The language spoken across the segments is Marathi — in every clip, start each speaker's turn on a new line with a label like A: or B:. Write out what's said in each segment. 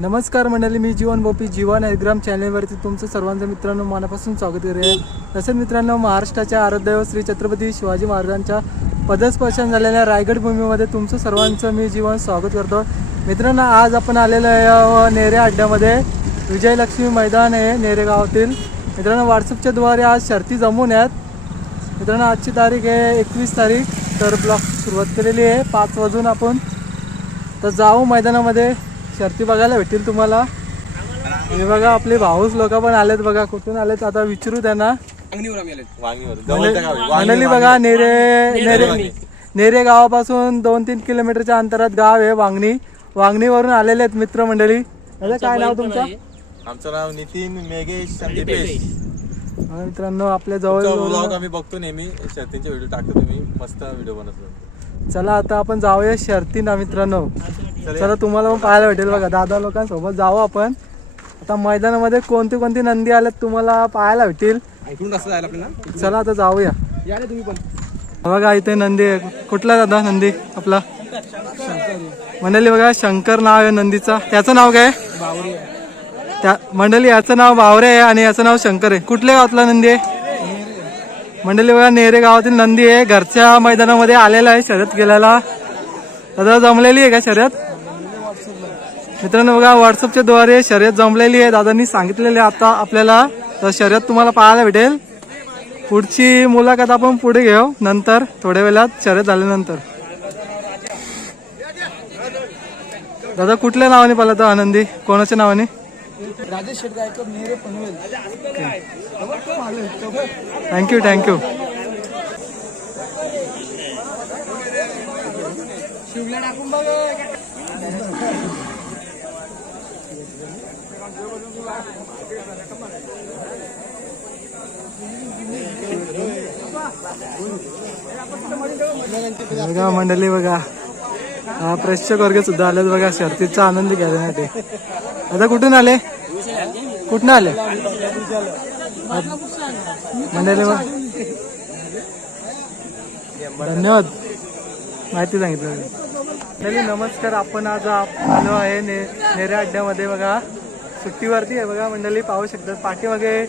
A: नमस्कार मंडळी मी जीवन बोपी जीवन ॲग्राम चॅनलवरती तुमचं सर्वांचं मित्रांनो मनापासून स्वागत करेल तसेच मित्रांनो महाराष्ट्राच्या आराध्यव श्री छत्रपती शिवाजी महाराजांच्या पदस्पर्शन झालेल्या रायगड भूमीमध्ये तुमचं सर्वांचं मी जीवन स्वागत करतो. मित्रांनो आज आपण आलेलो आहे नेरे अड्ड्यामध्ये विजयलक्ष्मी मैदान आहे नेरे गावातील मित्रांनो व्हॉट्सअपच्या द्वारे आज शर्ती जमून आहेत. मित्रांनो आजची तारीख आहे एकवीस तारीख तर ब्लॉक सुरुवात केलेली आहे पाच वाजून आपण. तर जाऊ मैदानामध्ये. शर्ती बघायला भेटतील तुम्हाला. हे बघा आपले भाऊच लोक पण आलेत बघा कुठून आलेत? आता विचारू त्यांना. मंडळी बघा नेरे नेरे नेरे गावापासून दोन तीन किलोमीटरच्या अंतरात गाव आहे वांगणी. वांगणीवरून आलेले आहेत मित्र मंडळी दादा काय नाव तुमचं?
B: आमचं नाव नितीन मेघेश दीपेश
A: मित्रांनो आपल्या जवळ
B: आम्ही बघतो नेहमी. शर्तींचे व्हिडिओ टाकतो तुम्ही. मस्त व्हिडिओ बनवतो.
A: चला आता आपण जाऊया शर्तीना मित्रांनो. चला तुम्हाला पण पाहायला भेटेल बघा दादा लोकांसोबत जाऊ आपण. आता मैदानामध्ये कोणती कोणती नंदी आल्यात तुम्हाला पाहायला भेटतील. चला आता जाऊया. बघा इथे नंदी कुठला दादा नंदी? आपला? मंडळी बघा शंकर नाव आहे नंदीचा. त्याचं नाव काय?
C: बावरी.
A: त्या मंडळी याचं नाव बावरे आहे आणि याचं नाव शंकर आहे. कुठल्या गावातला नंदी आहे? मंडळी बघा नेरे गावातील नंदी आहे घरच्या मैदानामध्ये आलेला आहे शर्यत गेल्याला दादा जमलेली आहे का शर्यत? मित्रांनो बघा व्हॉट्सअपच्या द्वारे शर्यत जमलेली आहे. दादांनी सांगितलेली आहे आता आपल्याला. तर शर्यत तुम्हाला पाहायला भेटेल. पुढची मुलाखत आपण पुढे घेऊ. नंतर थोड्या वेळात शर्यत झाल्यानंतर. दादा कुठल्या नावाने पाहिलं तर आनंदी? कोणाच्या नावाने?
C: Rajesh Shet Gaikar Nere Panvel
A: thank you thank you
C: शिवला टाकून बघ.
A: बघा मंडळी बघा. हा प्रेक्षक वर्ग सुद्धा आलेत बघा शर्तीचा आनंद घेण्यासाठी आता कुठून आले? कुठून आले? मंडळी धन्यवाद. माहिती सांगितलं. मंडळी नमस्कार. आपण आज आलो आहे ने नेरे अड्ड्यामध्ये बघा. सुट्टीवरती आहे बघा मंडळी. पाहू शकतात पाठीमागे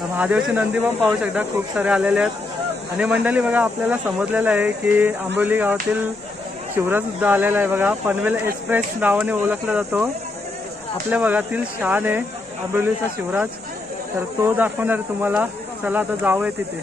A: महादेवची नंदी पण पाहू शकता. खूप सारे आलेले आहेत. आणि मंडळी बघा आपल्याला समजलेलं आहे की आंबोली गावातील शिवराज सुद्धा आलेला आहे बघा. पनवेल एक्सप्रेस नावाने ओळखला जातो. आपल्या भागातील शान आहे आंबोलीचा शिवराज. तर तो दाखवणार आहे तुम्हाला. चला आता जाऊया तिथे.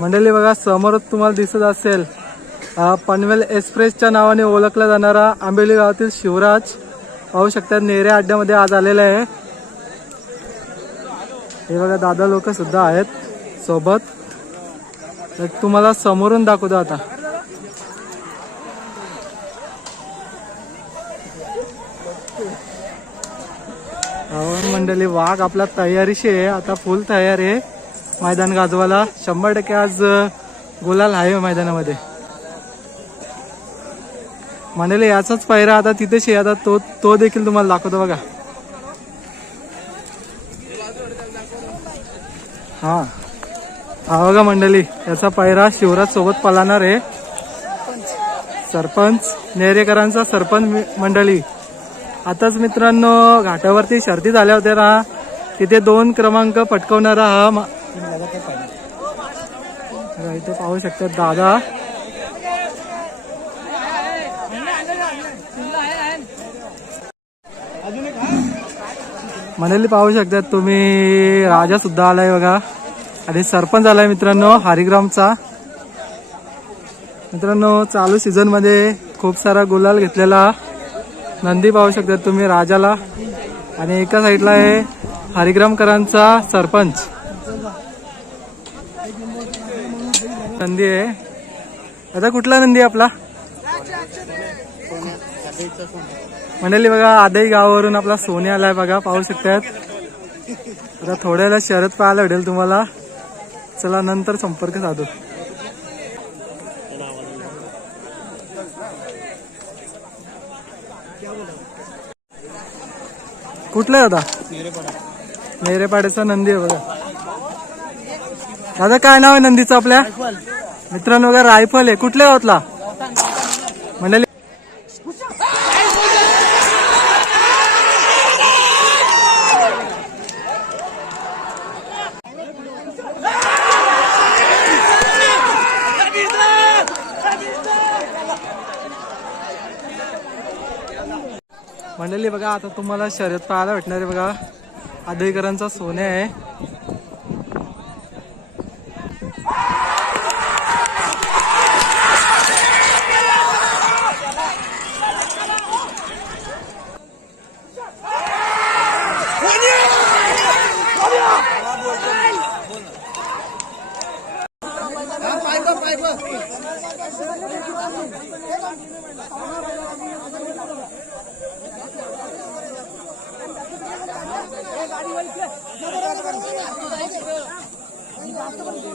A: मंडळी बघा समोरच तुम्हाला दिसत असेल पनवेल एक्सप्रेसच्या नावाने ओळखला जाणारा आंबेली गावातील शिवराज. पाहू शकता नेऱ्या अड्ड्यामध्ये आज आलेला आहे. हे बघा दादा लोक सुद्धा आहेत सोबत. तर तुम्हाला समोरून दाखवतो आता. हवन मंडळी वाघ आपला तयारीशी आहे. आता फुल तयार आहे. मैदान गाजवाला शंभर टक्के आज गुलाल आहे मैदानामध्ये. मंडळी याचाच पायरा आता तिथेच आहे. आता तो तो देखील तुम्हाला दाखवतो बघा. हा. हा बघा मंडळी याचा पायरा शिवराज सोबत पलाणार आहे. सरपंच नेरेकरांचा सरपंच मंडळी. आताच मित्रांनो घाटावरती शर्ती झाल्या होत्या ना तिथे दोन क्रमांक पटकवणारा हा मा- इथे पाहू शकतात दादा. मंडळी पाहू शकतात तुम्ही. राजा सुद्धा आलाय बघा. आणि सरपंच आलाय मित्रांनो हरिग्रामचा. मित्रांनो चालू सीझनमध्ये खूप सारा गुलाल घेतलेला. नंदी पाहू शकतात तुम्ही राजाला. आणि एका साईडला आहे हरिग्रामकरांचा सरपंच. नंदी आहे. आता कुठला नंदी आहे आपला? मंडळी बघा आदई गावावरून आपला सोने आलाय बघा पाहू शकतात. आता थोड्या वेळा शरद पाहायला भेटेल तुम्हाला. चला नंतर संपर्क साधू. कुठला आहे दादा? नेरेपाड्याचा नंदी आहे बघा. दादा काय नाव आहे नंदीचं आपल्या? मित्रांनो बघा रायफल आहे. कुठल्या गावातला मंडळी मंडळी बघा आता तुम्हाला शर्यत पाहायला भेटणार आहे. बघा आदईकरांचा सोने आहे. मंडळी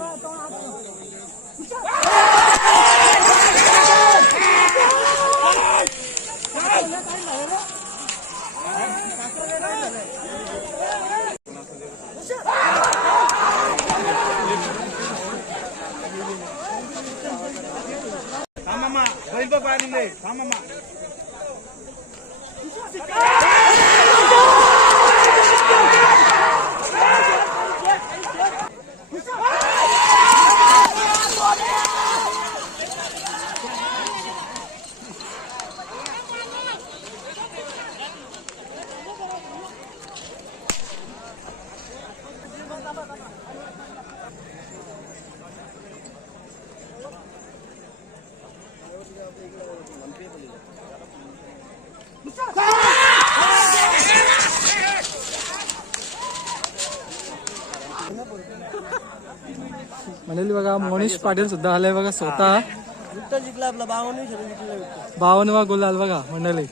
A: बघा मोनिश पाटील सुद्धा आलाय बघा स्वतः.
C: जिंकला आपला बावन्न
A: बावनवा गुलाल बघा मंडळी.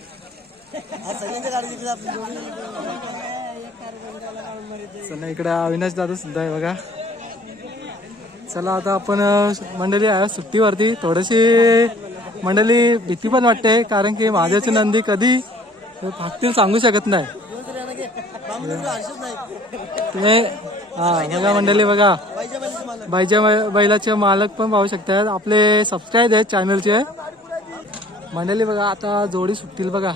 A: चला इकडे अविनाश दादा सुद्धा आहे बघा. चला आता आपण मंडळी आहे सुट्टीवरती. थोडीशी मंडळी भीती पण वाटते कारण की माझ्याची नंदी कधी भागतील सांगू शकत नाही. तुम्ही हा बघा मंडळी बघा. भाईच्या बैलाचे मालक पण पाहू शकतात. आपले सबस्क्राईब आहेत चॅनलचे मंडळी बघा आता जोडी सुटतील बघा.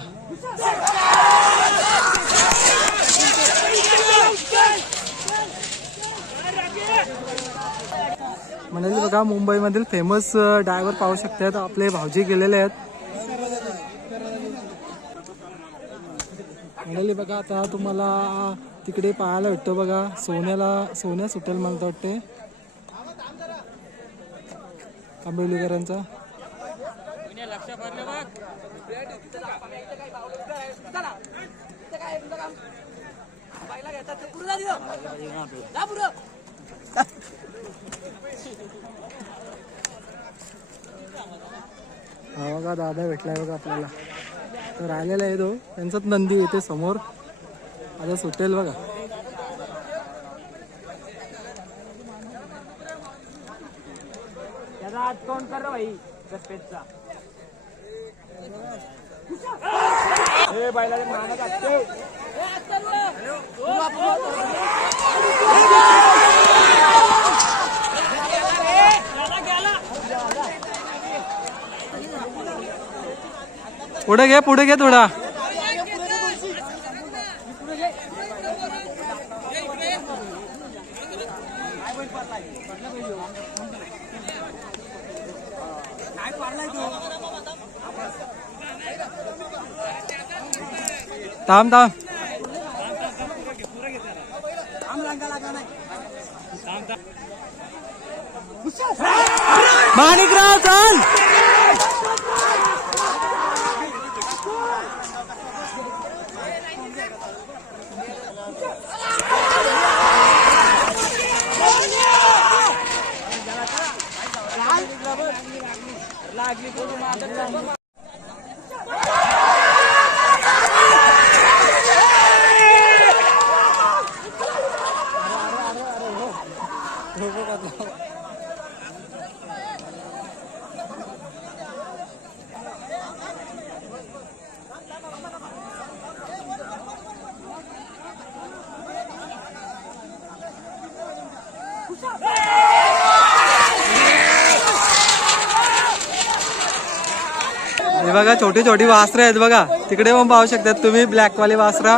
A: मंडळी बघा मुंबईमधील फेमस ड्रायव्हर पाहू शकतात. आपले भाऊजी गेलेले आहेत. मंडळी बघा आता तुम्हाला तिकडे पाहायला भेटतो बघा. सोन्याला सोन्या सुटेल मला वाटते आंबेलीकरांचा हा बघा दादा भेटलाय बघा आपल्याला. तर राहिलेला आहे तो. त्यांचाच नंदी येते समोर. आता सुटेल बघा.
C: आज कोण कर भाई गणपेशचा हे बैलाचे मानत असते
A: पुढे घे पुढे घे थोडा. थांब थांब. माणिकराव चल. हे बघा छोटी छोटी वासरं आहेत बघा. तिकडे पण पाहू शकतात तुम्ही ब्लॅकवाली वासरा.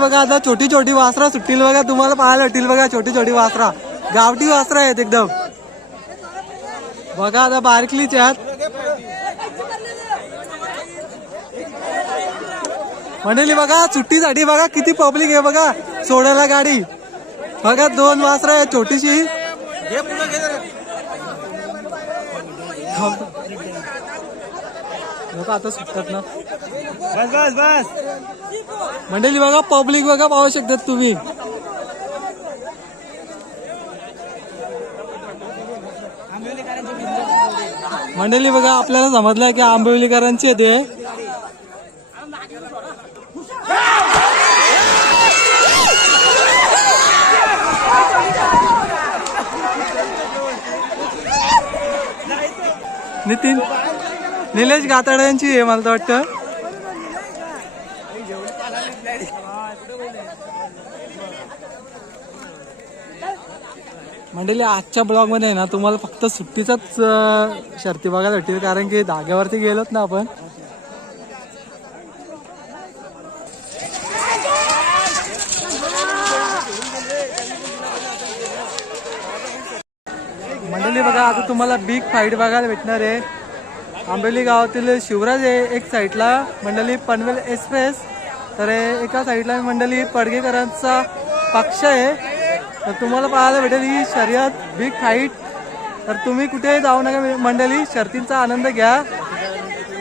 A: बघा आता छोटी छोटी वासरा सुटतील बघा. तुम्हाला पाहायला भेटतील बघा छोटी छोटी वासरा. गावठी वासरा आहेत एकदम. बघा आता बारकलीचे आहेत. मंडळी बघा सुट्टीसाठी बघा किती पब्लिक आहे बघा सोडायला गाडी. बघा दोन वासरा आहेत छोटीशी. बघा आता सुटतात ना.
C: बस बस बस.
A: मंडळी बघा पब्लिक बघा पाहू शकतात तुम्ही. मंडळी बघा आपल्याला समजलं की आंबवलीकरांची आहे ते. नितीन निलेश गाताड्यांची आहे मला तर वाटतं. मंडळी आजच्या ब्लॉगमध्ये आहे ना तुम्हाला फक्त सुट्टीचाच शर्ती बघायला भेटतील कारण की धाग्यावरती गेलोत ना आपण मंडळी बघा आता तुम्हाला बिग फाईट बघायला भेटणार आहे. आंबेली गावातील शिवराज आहे एक साईडला मंडळी पनवेल एक्सप्रेस तर एका साईडला मंडळी पडगेकरांचा पक्ष आहे. तर तुम्हाला पाहायला भेटेल ही शर्यत बिग फाईट तर तुम्ही कुठे जाऊ नका मंडळी शर्तींचा आनंद घ्या.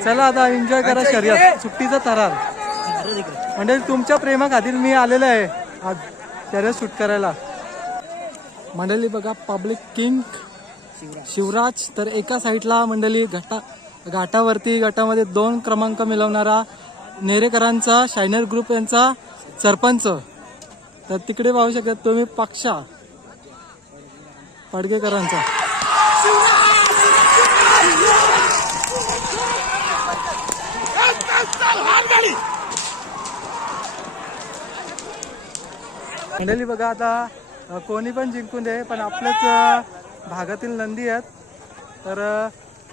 A: चला आता एन्जॉय करा शर्यत सुट्टीचा थरार. मंडळी तुमच्या प्रेमाखातीर मी आलेलो आहे. आज शर्यत शूट करायला. मंडळी बघा पब्लिक किंग शिवराज. तर एका साईडला मंडळी घाटा घाटावरती गटामध्ये दोन क्रमांक मिळवणारा नेरेकरांचा शायनर ग्रुप यांचा सरपंच. तर तिकडे पाहू शकत तुम्ही पक्षा. पडगेकरांचा. मंडळी बघा आता कोणी पण जिंकून दे पण आपलंच भागातील नंदी आहेत. तर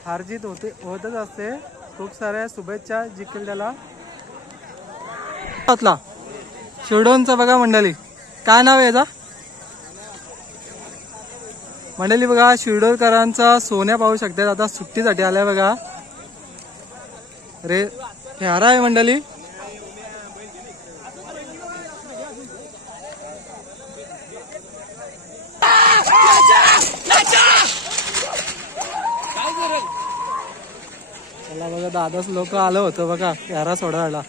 A: हारजीत होते होतच असते. खूप साऱ्या शुभेच्छा जिंकेल त्याला हातला बघा मंडळी. काय नाव आहे याचा? मंडळी बघा शिरडोरकरांचा सोन्या पाहू शकतात. आता सुट्टीसाठी आल्या बघा. रे प्यारा आहे मंडळी. चला! बघा दादाच लोक आलं होतं बघा यारा सोडायला.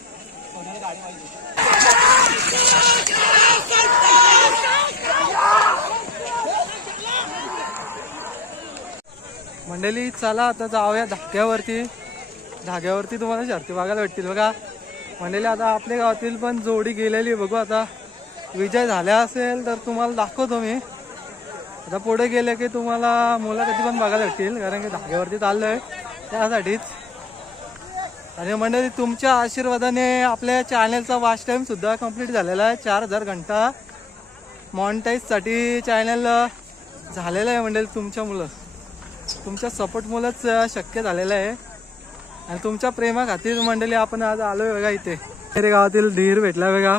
A: मंडळी चला आता जाऊया धाग्यावरती. धाग्यावरती तुम्हाला शर्ती बघायला भेटतील बघा. मंडळी आता आपल्या गावातील पण जोडी गेलेली आहे. बघू आता. विजय झाल्या असेल तर तुम्हाला दाखवतो मी. आता पुढे गेले की तुम्हाला मुलं कधी पण बघायला भेटतील कारण की धाग्यावरती चाललोय. त्यासाठीच. आणि मंडळी तुमच्या आशीर्वादाने आपल्या चॅनलचा वॉच टाईम सुद्धा कंप्लीट झालेला आहे. चार हजार घंटा मॉनिटाईजसाठी चॅनल झालेलं आहे मंडळी तुमच्या मुलं. तुमच्या सपोर्टमुळंच शक्य झालेलं आहे. आणि तुमच्या प्रेमाखातीर मंडळी आपण आज आलोय बघा इथे. गावातील धीर भेटला बघा.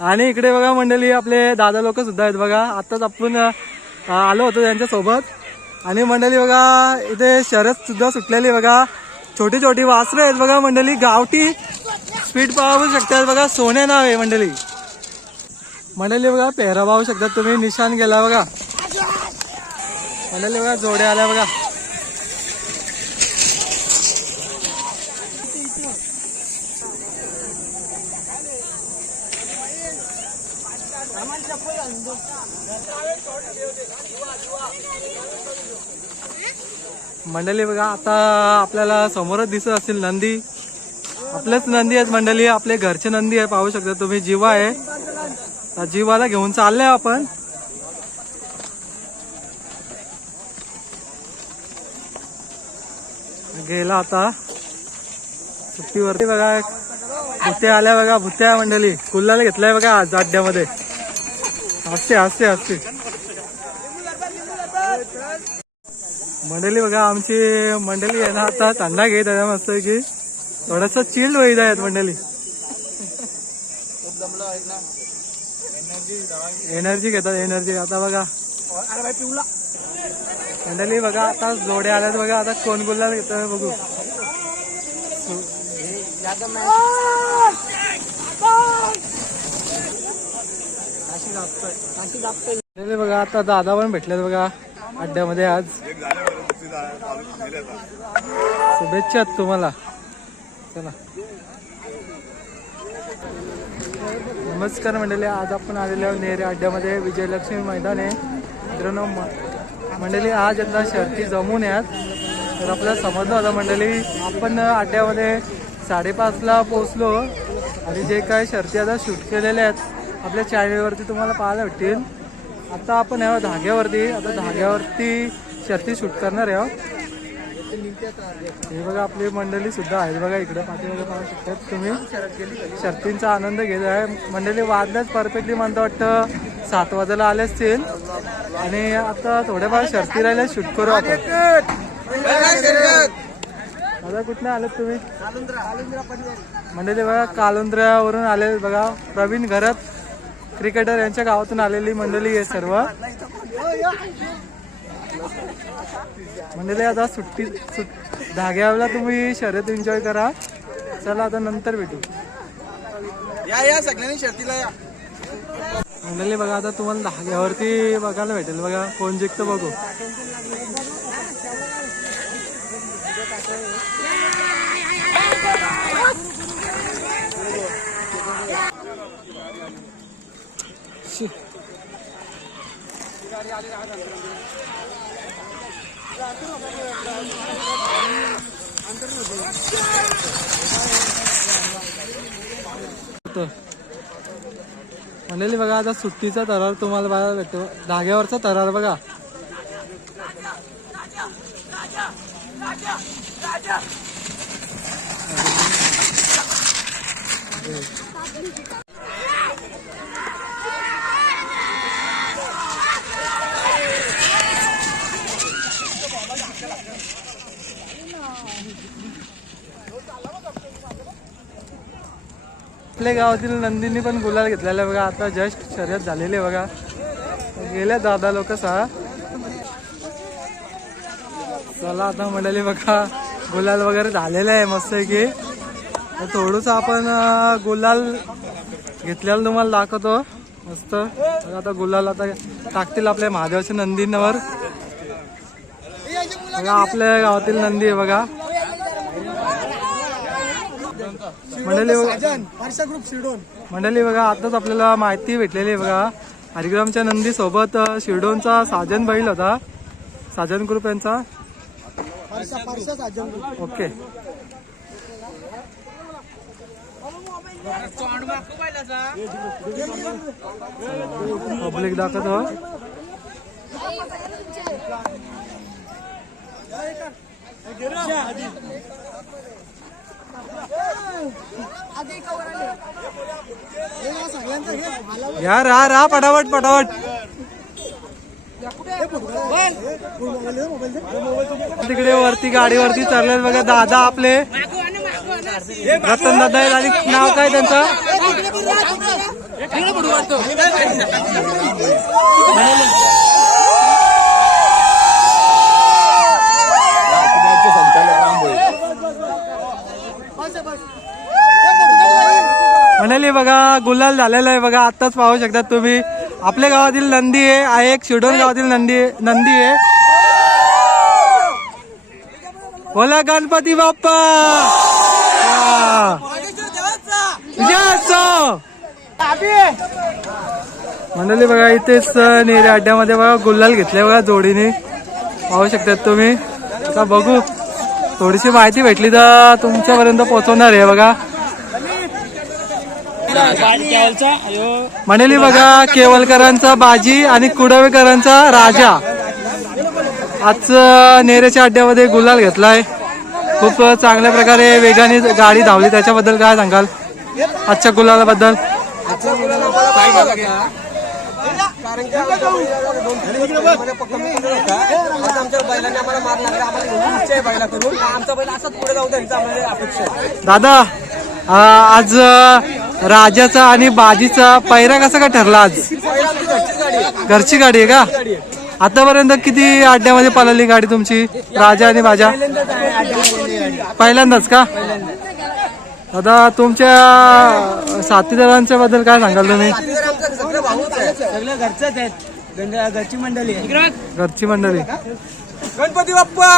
A: आणि इकडे बघा मंडळी आपले दादा लोक सुद्धा आहेत बघा. आताच आपण आलो होतो त्यांच्यासोबत. आणि मंडळी बघा इथे शरद सुद्धा सुटलेली बघा. छोटी छोटी वासरं आहेत बघा मंडळी. गावठी स्पीड पाहू शकतात बघा. सोने नाव आहे मंडळी. मंडळी बघा पेहरा पाहू शकतात तुम्ही. निशान गेला बघा. मंडळी बघा जोड्या आल्या बघा. मंडळी बघा आता आपल्याला समोरच दिसत असतील नंदी. आपलेच नंदी आहेत मंडळी आपले घरचे नंदी आहे पाहू शकता तुम्ही. जीवा आहे. जीवाला घेऊन चालले आपण. गेला आता. सुट्टीवरती बघा भुत्या आल्या बघा भुत्या मंडळी. कुल्लाला घेतलाय बघा आज अड्ड्यामध्ये. हसते हसते हसते मंडळी बघा आमची मंडळी आहे ना आता थंडा घेत आहे मस्त की थोडस चिल्ड होईत आहेत मंडळी. एनर्जी घेतात एनर्जी आता बघा. मंडळी बघा आता जोडे आल्यात बघा आता कोण गुल्ला घेत बघू. Ah! Ah! काशी बघा आता दादा पण भेटलेत बघा अड्ड्यामध्ये आज. शुभेच्छा तुम्हाला. चला. नमस्कार मंडळी आज आपण आलेलो नेहरे नेरे अड्ड्यामध्ये विजयलक्ष्मी मैदान. आहे मित्रांनो म- मंडळी आज एकदा शर्ती जमून यात तर आपल्याला समजलं होतं मंडळी आपण अड्ड्यामध्ये साडेपाचला पोचलो आणि जे काय शर्ती आता शूट केलेल्या आहेत आपल्या चॅनलवरती तुम्हाला पाहायला भेटतील. आता आपण आहे हो धाग्यावरती. आता धाग्यावरती शर्ती शूट करणार आहे आहोत. हे बघा आपली मंडळी सुद्धा आहेत बघा इकडे. पाठीमध्ये पाहू शकतात तुम्ही. शर्तींचा आनंद घेत आहे. मंडळी वाजल्याच परफेक्टली म्हणतो वाटतं. सात वाजायला आले असतील. आणि आता थोड्याफार शर्ती राहिल्या शूट करू आपण. दादा कुठनं आलेत तुम्ही? मंडळी बघा कालुंद्र्यावरून आले बघा. प्रवीण घरात. क्रिकेटर यांच्या गावातून आलेली मंडळी आहे सर्व. मंडळी आता सुट्टी सुट धाग्याला तुम्ही शर्यत एन्जॉय करा. चला आता नंतर भेटू.
C: या या सगळ्यांनी शर्तीला या.
A: मंडळी बघा आता तुम्हाला धाग्यावरती बघायला भेटेल. बघा कोण जिंकतं बघू. शी. म्हणलेली बघा आता सुट्टीचा तरार तुम्हाला बघायला भेटतो धाग्यावरचा तरार बघा आपल्या गावातील नंदींनी पण गुलाल घेतलेला आहे बघा. आता जस्ट शर्यत झालेली आहे बघा. गेल्या दादा लोक सहा चला आता म्हणाले बघा. गुलाल वगैरे झालेलं आहे मस्त आहे की थोडस आपण गुलाल घेतल्याला तुम्हाला दाखवतो. मस्त. आता गुलाल आता टाकतील आपल्या महादेवाच्या नंदींवर. बघा आपल्या गावातील नंदी आहे बघा. मंडळी बघा मंडळी बघा आताच आपल्याला माहिती भेटलेली आहे बघा हरिग्रामच्या नंदी सोबत शिरडोनचा साजन बैल होता साजन ग्रुप यांचा ओके पब्लिक दाखवतो या रा रा पटापट पटापट. तिकडे वरती गाडीवरती चढलेत बघा दादा आपले. रतन दादा आणि नाव काय त्यांचं? म्हणाली बघा गुलाल झालेला आहे बघा. आताच पाहू शकतात तुम्ही. आपल्या गावातील नंदी आहे एक शिडोन गावातील नंदी नंदी आहे बोला गणपती बाप्पा! हा. मंडळी बघा इथेच नेरे अड्ड्यामध्ये बघा गुल्लाल घेतले बघा जोडीने. पाहू शकतात तुम्ही. आता बघू. थोडीशी माहिती भेटली तर तुमच्यापर्यंत पोहोचवणार आहे बघा. म्हणेली बघा केवलकरांचा बाजी आणि कुडवेकरांचा राजा. आज नेरेच्या अड्ड्यामध्ये गुलाल घेतलाय. खूप चांगल्या प्रकारे वेगाने गाडी धावली. त्याच्याबद्दल काय सांगाल? आजच्या गुलालाबद्दल.
C: कारण की मध्ये पक्का मित्र होता. आज आमच्या बैलांनी आम्हाला मार लागला. आम्हाला एवढी इच्छा आहे बैला करून. आमचा बैल असाच पुढे जाऊ द्या हीच आम्हाला अपेक्षा आहे.
A: दादा आज राजाचा आणि बाजीचा पैरा कसा काय ठरला आज. घरची गाडी आहे का. आतापर्यंत किती अड्ड्यामध्ये पळाली गाडी तुमची? राजा आणि बाजा? पहिल्यांदाच का? दादा तुमच्या साथीदारांच्या बद्दल काय सांगाल तुम्ही?
D: सगळं घरचंच आहेत. घरची मंडळी आहे
A: घरची मंडळी.
C: गणपती बाप्पा!